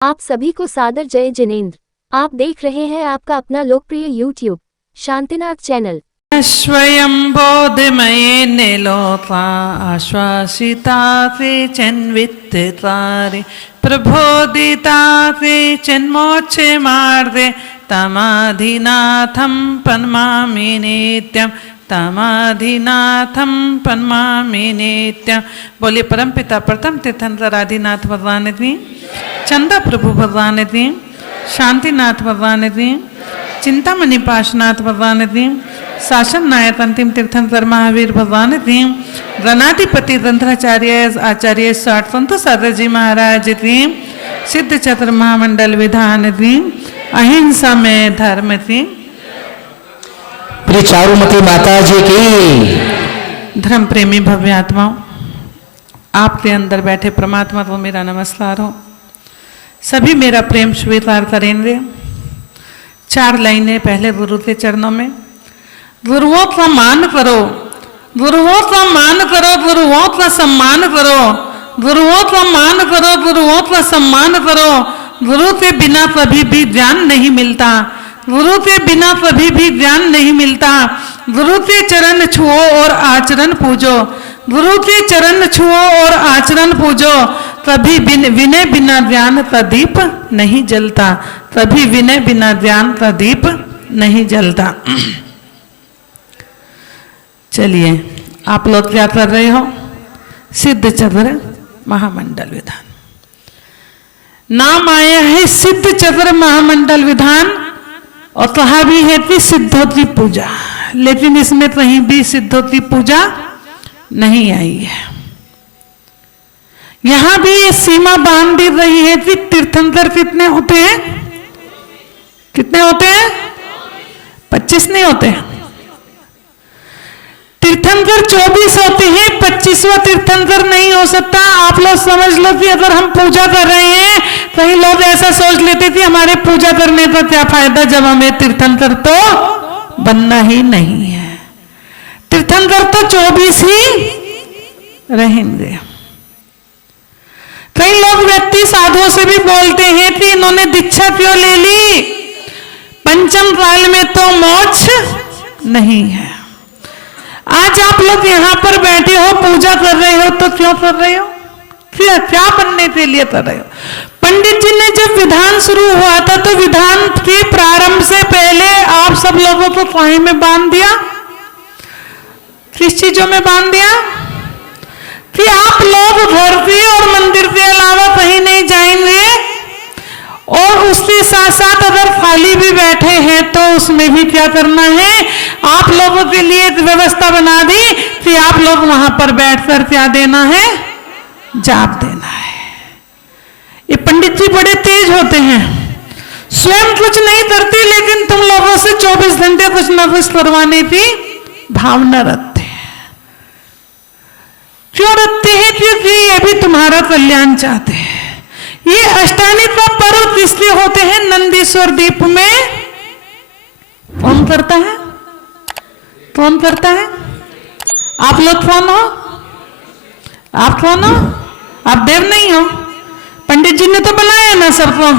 आप सभी को सादर जय जिनेंद्र। आप देख रहे हैं आपका अपना लोकप्रिय यूट्यूब शांतिनाथ चैनल। स्वयं बोधमये निलोका आश्वासिता से चन्वित्तारे प्रबोधिता से चन्मोक्षे मार्गे तमाधिनाथं पन्मामि नित्यं तमाधिनाथं पन्मामि नित्यं। बोलिए परमपिता प्रथम तीर्थंकर आदिनाथ भगवान की, चंदा प्रभु भगवान की, शांतिनाथ भगवान की, चिंतामणि पाशनाथ भगवान की, शासन नायक अंतिम तीर्थंकर महावीर भगवान की, गणाधिपति तंत्राचार्य आचार्य साठ संत सागर जी महाराज की, सिद्ध चक्र महामंडल विधान की, अहिंसा में धर्म की, प्रिय चारुमती माता जी की। धर्म प्रेमी भव्य आत्माओं, आपके अंदर बैठे परमात्मा को मेरा नमस्कार हो। सभी मेरा प्रेम स्वीकार करेंगे। 4 लाइनें पहले गुरु के चरणों में। गुरुओं का मान करो, गुरुओं का मान करो, गुरुओं का सम्मान करो, गुरुओं का मान करो, गुरुओं का सम्मान करो। गुरु के बिना कभी भी ज्ञान नहीं मिलता, गुरु के बिना कभी भी ज्ञान नहीं मिलता। गुरु के चरण छुओ और आचरण पूजो, गुरु के चरण छुओ और आचरण पूजो। कभी विनय बिना ज्ञान का दीप नहीं जलता, कभी विनय बिना ज्ञान का दीप नहीं जलता। चलिए, आप लोग क्या कर रहे हो? सिद्ध चक्र महामंडल विधान नाम आया है, सिद्ध चक्र महामंडल विधान, और कहा भी है कि सिद्धोत्री पूजा, लेकिन इसमें कहीं भी सिद्धोत्री पूजा नहीं आई है। यहां भी ये सीमा बांध दी रही है कि तीर्थंकर कितने होते हैं? कितने होते हैं? 25 नहीं होते। तीर्थंकर 24 होते हैं, 25वां तीर्थंकर नहीं हो सकता। आप लोग समझ लो कि अगर हम पूजा कर रहे हैं, कई लोग ऐसा सोच लेते थे हमारे पूजा करने का क्या फायदा जब हमें तीर्थंकर तो बनना ही नहीं है। तीर्थंकर तो 24 ही रहेंगे। कई लोग व्यक्ति साधुओं से भी बोलते हैं कि इन्होंने दीक्षा क्यों ले ली, पंचम काल में तो मोक्ष नहीं है। आज आप लोग यहाँ पर बैठे हो, पूजा कर रहे हो, तो क्यों कर रहे हो? क्या बनने के लिए कर रहे हो? पंडित जी ने जब विधान शुरू हुआ था तो विधान के प्रारंभ से पहले आप सब लोगों को कहीं में बांध दिया? किस चीजों में बांध दिया? कि आप लोग घर के और मंदिर के अलावा कहीं नहीं जाएंगे, और उसके साथ साथ अगर खाली भी बैठे हैं तो उसमें भी क्या करना है? आप लोगों के लिए एक व्यवस्था बना दी कि आप लोग वहां पर बैठकर क्या देना है? जाप देना है। ये पंडित जी बड़े तेज होते हैं, स्वयं कुछ नहीं करते, लेकिन तुम लोगों से 24 घंटे कुछ न कुछ करवाने की भावना रखते हैं। क्यों रखते हैं? क्योंकि ये भी तुम्हारा कल्याण चाहते हैं। ये अष्टानी का पर्व किसलिए होते हैं? नंदीश्वर द्वीप में कौन करता है? कौन करता है? आप लोग कौन हो? आप कौन हो? आप देव नहीं हो। पंडित जी ने तो बनाया ना सबको,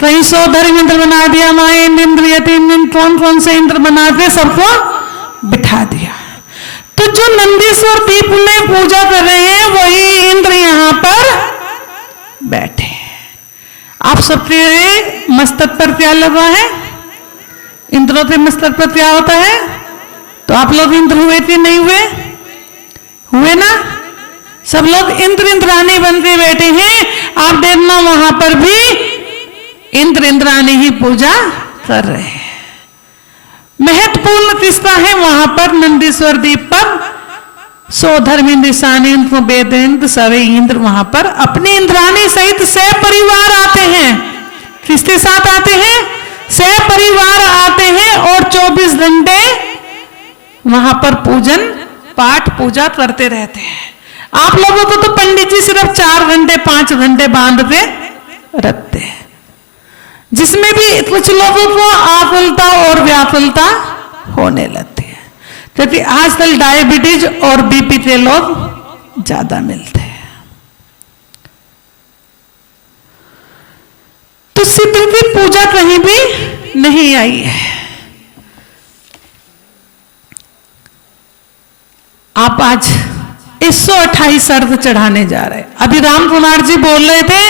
कहीं 100 धर्मेंद्र बना दिया, मां इंद्र यतीन्द्र, कौन कौन से इंद्र बना के सबको बिठा दिया। तो जो नंदीश्वर द्वीप में पूजा कर रहे हैं वही इंद्र यहां पर बैठे। आप सबके मस्तक पर क्या लगा है? इंद्रों के मस्तक पर क्या होता है? तो आप लोग इंद्र हुए कि नहीं हुए? हुए ना? सब लोग इंद्र इंद्राणी बन के बैठे हैं। आप देखना वहां पर भी इंद्र इंद्राणी ही पूजा कर रहे हैं। महत्वपूर्ण किसका है? वहां पर नंदीश्वर द्वीप पर 100 धर्मेंद्र शानेन्द्र वेदेंद्र सवे इंद्र वहां पर अपनी इंद्राणी सहित सह परिवार आते हैं। किसके साथ आते हैं? सह परिवार आते हैं, और 24 घंटे वहां पर पूजन पाठ पूजा करते रहते हैं। आप लोगों को तो पंडित जी सिर्फ 4 घंटे 5 घंटे बांध के रखते हैं, जिसमें भी कुछ लोगों को आकुलता और व्याकुलता होने लगती है, क्योंकि आजकल डायबिटीज और बीपी के लोग ज्यादा मिलते हैं। तो सिद्ध की पूजा कहीं भी नहीं आई है। आप आज 128 अर्घ चढ़ाने जा रहे हैं। अभी राम कुमार जी बोल रहे थे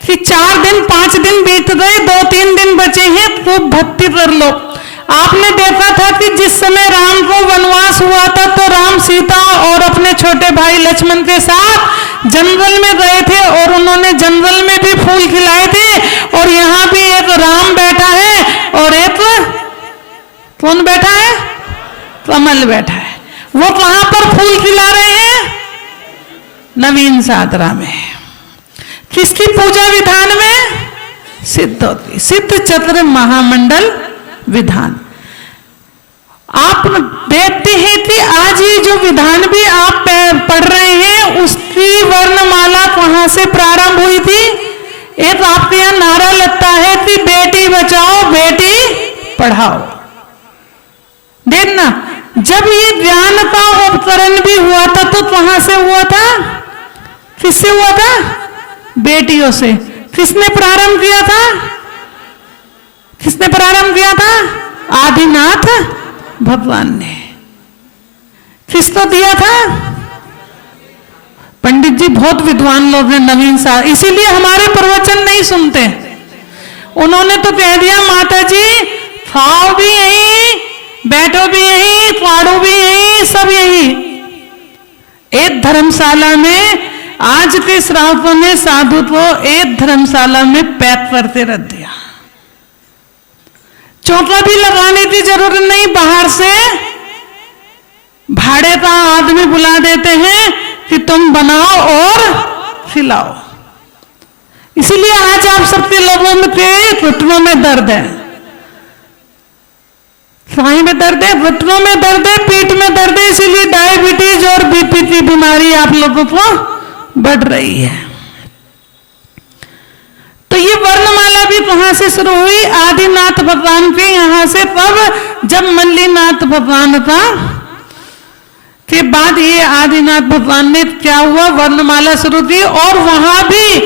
कि 4 दिन 5 दिन बीत गए, 2-3 दिन बचे हैं, खूब भक्ति कर लो। आपने देखा था कि जिस समय राम को वनवास हुआ था तो राम सीता और अपने छोटे भाई लक्ष्मण के साथ जंगल में गए थे और उन्होंने जंगल में भी फूल खिलाए थे। और यहाँ भी एक राम बैठा है और एक कौन बैठा है? कमल बैठा है। वो कहां पर फूल खिला रहे हैं? नवीन सादरा में। किसकी पूजा विधान में? सिद्ध होती, सिद्ध चक्र महामंडल विधान। आप देखते हैं कि आज ये जो विधान भी आप पढ़ रहे हैं उसकी वर्णमाला कहां से प्रारंभ हुई थी? एक आपके यहां नारा लगता है कि बेटी बचाओ बेटी पढ़ाओ। देखना, जब ये ज्ञान का उपकरण भी हुआ था तो कहां से हुआ था? किससे हुआ था? बेटियों से। किसने प्रारंभ किया था? किसने प्रारंभ किया था? आदिनाथ भगवान ने। किसको दिया था? पंडित जी बहुत विद्वान लोग हैं, नवीन सा, इसीलिए हमारे प्रवचन नहीं सुनते। उन्होंने तो कह दिया माता जी खाओ भी यही, बैठो भी यही, पढ़ो भी यही, सब यही। एक धर्मशाला में आज के श्रावकों ने साधु को एक धर्मशाला में पैक करके रख दिया। चौका भी लगाने की जरूरत नहीं, बाहर से भाड़े का आदमी बुला देते हैं कि तुम बनाओ और खिलाओ। इसीलिए आज आप सबके लोगों में के घुटनों में दर्द है, कहीं में दर्द है, घुटनों में दर्द है, पीठ में दर्द है। इसीलिए डायबिटीज और बीपी की बीमारी आप लोगों को बढ़ रही है। तो ये वर्णमाला भी कहां से शुरू हुई? आदिनाथ भगवान के यहां से। तब जब मल्लीनाथ भगवान का के बाद ये आदिनाथ भगवान ने क्या हुआ? वर्णमाला शुरू की और वहां भी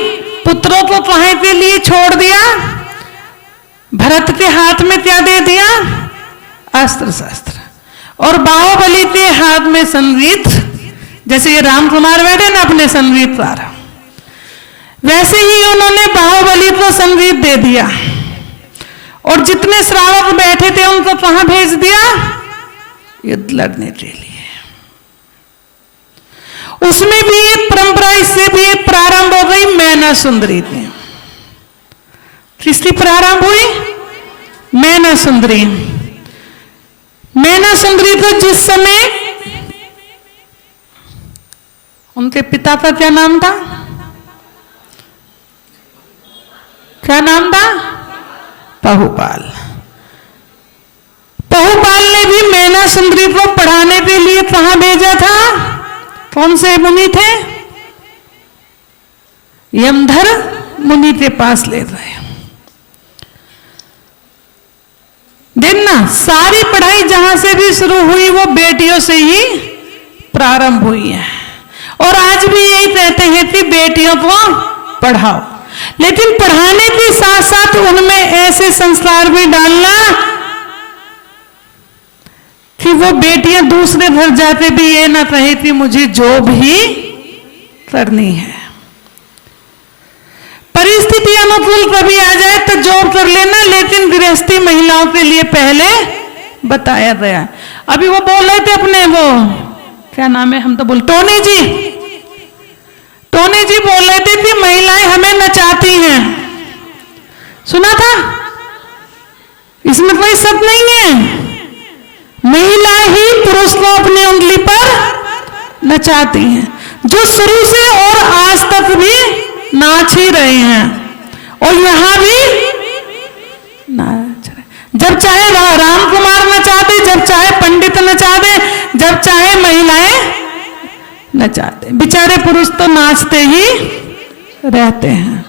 पुत्रों को कहे के लिए छोड़ दिया। भरत के हाथ में क्या दे दिया? अस्त्र शस्त्र। और बाहुबली के हाथ में संगीत, जैसे ये राम कुमार बैठे ना अपने संगीतकार, वैसे ही उन्होंने बाहुबली को संगीत दे दिया। और जितने श्रावक बैठे थे उनको कहां भेज दिया? युद्ध लड़ने के लिए। उसमें भी एक परंपरा, इससे भी एक प्रारंभ हो गई मैना सुंदरी थी। किसकी प्रारंभ हुई? मैना सुंदरी। मैना सुंदरी तो जिस समय उनके पिता का क्या नाम था? क्या नाम था? पहुपाल। पहुपाल ने भी मैना सुंदरी को पढ़ाने के लिए कहां भेजा था? कौन से मुनि थे? यमधर मुनि के पास ले गए। देखना, सारी पढ़ाई जहां से भी शुरू हुई वो बेटियों से ही प्रारंभ हुई है। और आज भी यही कहते हैं कि बेटियों को पढ़ाओ, लेकिन पढ़ाने के साथ साथ उनमें ऐसे संस्कार भी डालना कि वो बेटियां दूसरे घर जाते भी ये ना कहे कि मुझे जॉब ही करनी है। परिस्थिति अनुकूल कभी आ जाए तो जॉब कर लेना, लेकिन गृहस्थी महिलाओं के लिए पहले बताया गया। अभी वो बोल रहे थे अपने, वो क्या नाम है, हम तो बोल, टोनी जी बोल रहे थे कि महिलाएं हमें नचाती हैं। सुना था? इसमें कोई शक नहीं है। महिला ही पुरुष को अपनी उंगली पर नचाती हैं, जो शुरू से और आज तक भी नाच ही रहे हैं। और यहां भी नाच रहे, जब चाहे राम कुमार नचा दे, जब चाहे पंडित नचा दे, जब चाहे महिलाएं नचाते। बेचारे पुरुष तो नाचते ही रहते हैं।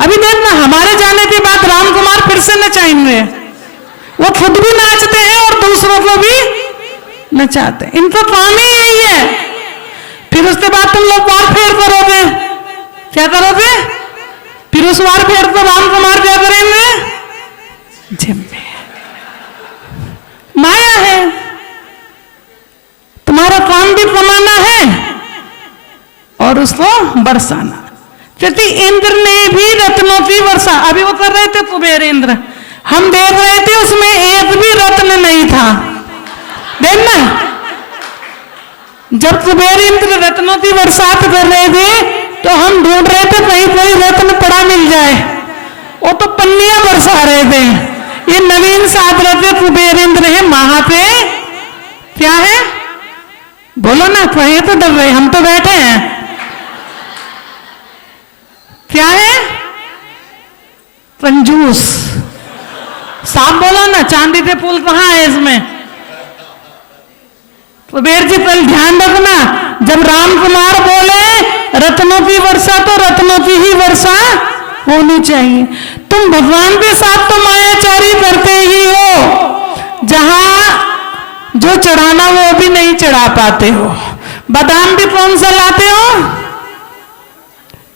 अभी देखना, हमारे जाने के बाद राम कुमार फिर से नचाएंगे। वो खुद भी नाचते हैं और दूसरों को भी नचाते हैं। इनका काम ही यही है। फिर उसके बाद तुम लोग बार फेर करोगे। क्या करोगे? फिर उस बार फिर तो राम कुमार क्या करेंगे? जिम्मे माया है, तुम्हारा काम भी कमाना है और उसको बरसाना। क्योंकि इंद्र ने भी रत्नों की वर्षा, अभी वो कर रहे थे कुबेर इंद्र, हम देख रहे थे उसमें एक भी रत्न नहीं था। देखना, जब कुबेर इंद्र रत्नों की बरसात कर रहे थे तो हम ढूंढ रहे थे कहीं कोई रत्न पड़ा मिल जाए, वो तो पन्नियां बरसा रहे थे। ये नवीन साथ रहते कुबेर इंद्र है, महा पे क्या है बोलो ना, कहीं तो डर रहे, हम तो बैठे हैं। क्या है? कंजूस। साफ बोलो ना, चांदी के पुल कहां है इसमें? कुबेर जी कल ध्यान रखना, जब राम कुमार बोले रत्नों की वर्षा तो रत्नों की ही वर्षा होनी चाहिए। तुम भगवान के साथ तो मायाचारी करते ही हो, जहां जो चढ़ाना वो भी नहीं चढ़ा पाते हो। बादाम भी कौन सा लाते हो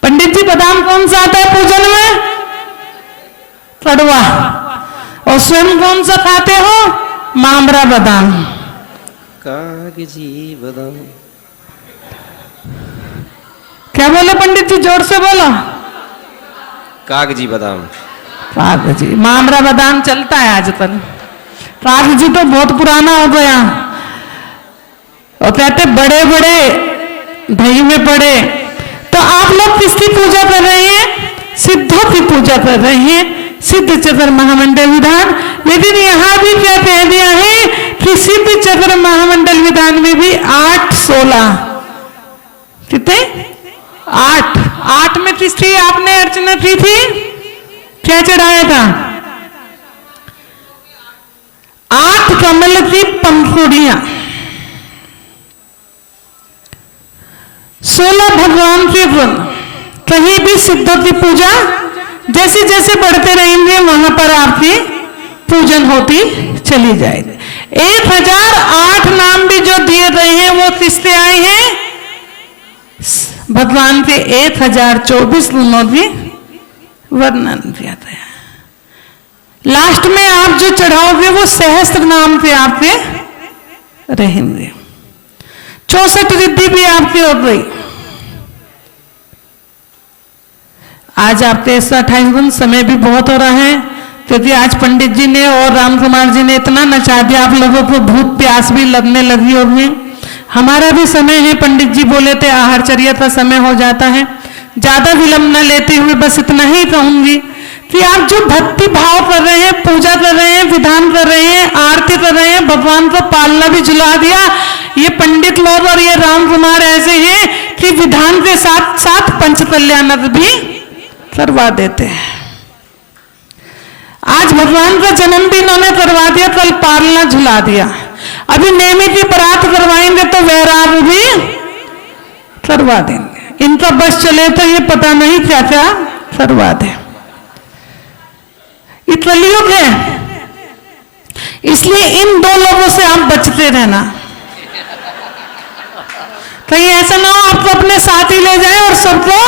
पंडित जी? बादाम कौन सा आता है पूजन में? कड़वा। और स्वयं कौन सा खाते हो? मामरा बादाम, कागजी बादाम। क्या बोले पंडित जी? जोर से बोलो। कागजी बादाम। कागजी मामरा बादाम चलता है आजकल। कागजी तो बहुत पुराना हो गया। और कहते बड़े बड़े दही में पड़े। तो आप लोग किसकी पूजा कर रहे हैं? सिद्धों की पूजा कर रहे हैं, सिद्ध चक्र महामंडल विधान। लेकिन यहां भी क्या कह दिया है कि सिद्ध चक्र महामंडल विधान में भी 8 16 कितने? 8 में किसकी आपने अर्चना की थी? क्या चढ़ाया था? 8 कमल की पंखुड़ियां, 16 भगवान के गुण। कहीं भी सिद्धों की पूजा जैसे जैसे बढ़ते रहेंगे वहां पर आपकी पूजन होती चली जाएगी। 1008 नाम भी जो दिए गए हैं वो किससे आए हैं? भगवान के 1024 गुणों की वर्णन किया गया। लास्ट में आप जो चढ़ाओगे वो सहस्त्र नाम के आपके रहेंगे। 64 रिद्धि भी आपकी हो गई। आज आपके 128 गुण। समय भी बहुत हो रहा है क्योंकि आज पंडित जी ने और राम कुमार जी ने इतना नचा दिया, आप लोगों को भूख प्यास भी लगने लगी होगी। हमारा भी समय है, पंडित जी बोले थे आहारचर्या का समय हो जाता है। ज्यादा विलंब न लेते हुए बस इतना ही कहूंगी कि आप जो भक्ति भाव कर रहे हैं, पूजा कर रहे हैं, विधान कर रहे हैं, आरती कर रहे हैं, भगवान को पालना भी झुला दिया। ये पंडित लोग और ये राम कुमार ऐसे हैं कि विधान के साथ साथ पंच कल्याणक भी करवा देते हैं। आज भगवान का जन्म भी इन्होंने करवा दिया, कल पालना झुला दिया। अभी नेमी की बरात करवाएंगे तो वैराग भी करवा देंगे। इनका बस चले तो ये पता नहीं क्या क्या करवा दे। ये कलयुग है, इसलिए इन 2 लोगों से आप बचते रहना। कहीं ऐसा ना हो आपको अपने साथ ही ले जाए और सबको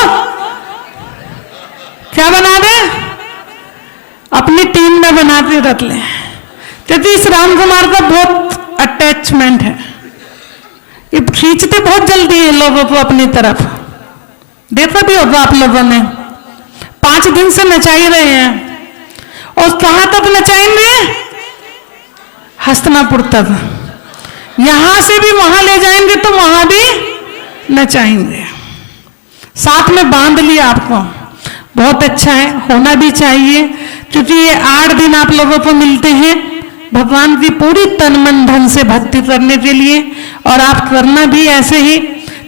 क्या बना दे? अपनी टीम में बना के रख ले। क्योंकि इस राम कुमार का बहुत अटैचमेंट है, ये खींचते बहुत जल्दी है लोगों को अपनी तरफ। देखा भी होगा आप लोगों ने, 5 दिन से नचाई रहे हैं। और कहां तक नचाएंगे? हस्तिनापुर तक। यहां से भी वहां ले जाएंगे तो वहां भी नचाएंगे। साथ में बांध लिया आपको, बहुत अच्छा है, होना भी चाहिए। क्योंकि ये 8 दिन आप लोगों को मिलते हैं भगवान की पूरी तन मन धन से भक्ति करने के लिए। और आप करना भी ऐसे ही,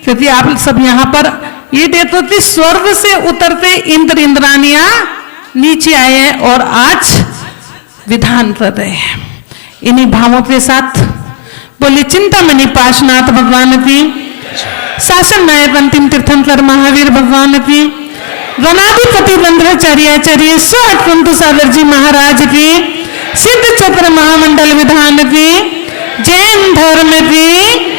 क्योंकि आप सब यहाँ पर ये देखो कि स्वर्ग से उतरते इंद्र इंद्रानियां नीचे आए हैं और आज विधान कर रहे हैं। इन्हीं भावों के साथ बोली चिंतामणि पाशनाथ भगवान की, शासन नायक अंतिम तीर्थंकर महावीर भगवान की, गणाधिपति बंध्राचार्याचार्य स्वाटकुंत सागर जी महाराज की, सिद्ध चक्र महामंडल विधान की, जैन धर्म की